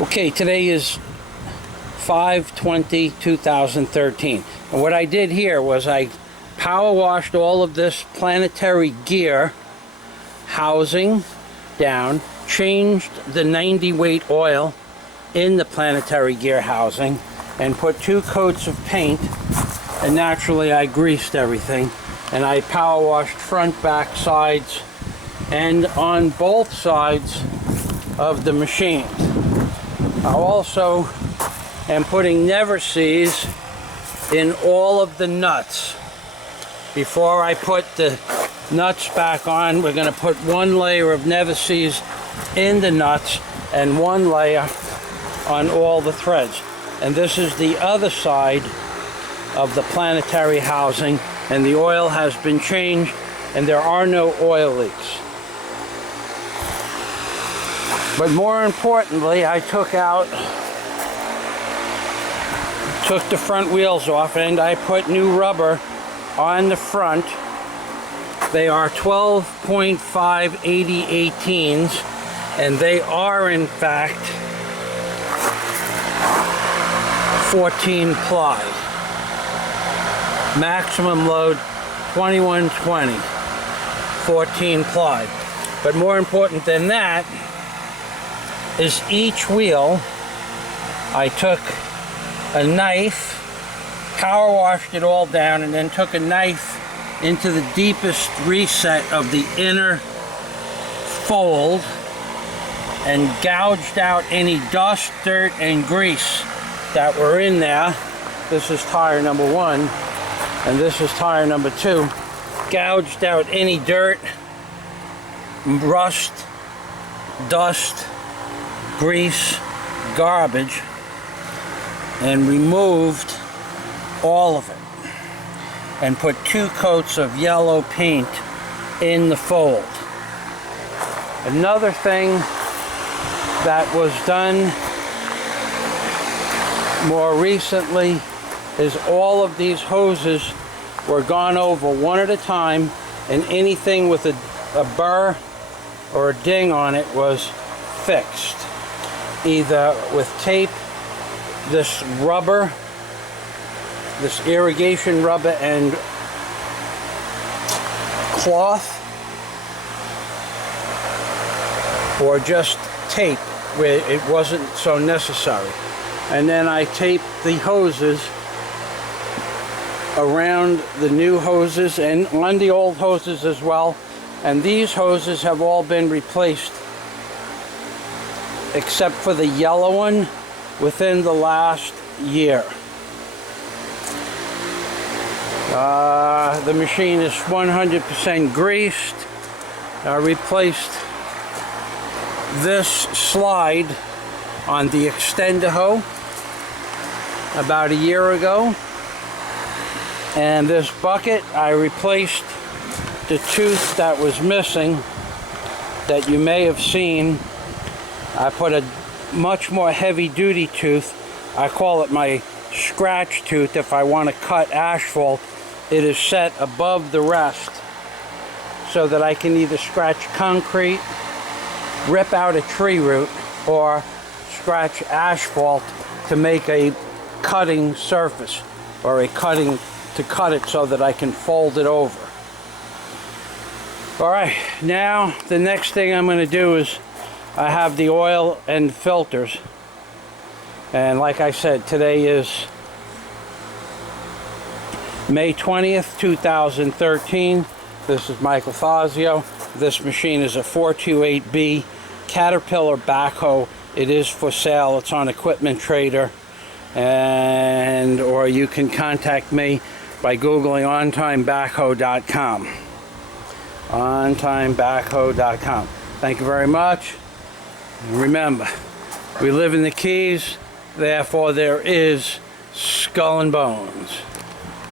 Okay, today is 5/20/2013, and what I did here was I power washed all of this planetary gear housing down, changed the 90 weight oil in the planetary gear housing, and put 2 coats of paint, and naturally I greased everything, and I power washed front, back, sides, and on both sides of the machine. I also am putting Never Sees in all of the nuts. Before I put the nuts back on, we're going to put 1 layer of Never Sees in the nuts and 1 layer on all the threads. And this is the other side of the planetary housing, and the oil has been changed and there are no oil leaks. But more importantly, I took the front wheels off and I put new rubber on the front. They are 12.5 80/18s, and they are in fact 14 ply. Maximum load 2120, 14 ply. But more important than that is each wheel, I took a knife, power washed it all down, and then took a knife into the deepest reset of the inner fold and gouged out any dust, dirt, and grease that were in there. This is tire number 1, and this is tire number 2. Gouged out any dirt, rust, dust, grease, garbage, and removed all of it, and put 2 coats of yellow paint in the fold. Another thing that was done more recently is all of these hoses were gone over one at a time, and anything with a burr or a ding on it was fixed, either with tape, this rubber, this irrigation rubber and cloth, or just tape where it wasn't so necessary. And then I taped the hoses around the new hoses and on the old hoses as well, and these hoses have all been replaced except for the yellow one within the last year. The machine is 100% greased. I replaced this slide on the extender hoe about a year ago, and this bucket I replaced the tooth that was missing that you may have seen. I put a much more heavy-duty tooth. I call it my scratch tooth. If I want to cut asphalt, it is set above the rest so that I can either scratch concrete, rip out a tree root, or scratch asphalt to make a cutting surface, or a cutting to cut it so that I can fold it over. Alright, now the next thing I'm going to do is I have the oil and filters, and like I said, today is May 20th, 2013. This is Michael Fazio. This machine is a 428B Caterpillar backhoe. It is for sale. It's on Equipment Trader, and or you can contact me by googling ontimebackhoe.com. ontimebackhoe.com. Thank you very much. And remember, we live in the Keys, therefore there is Skull and Bones.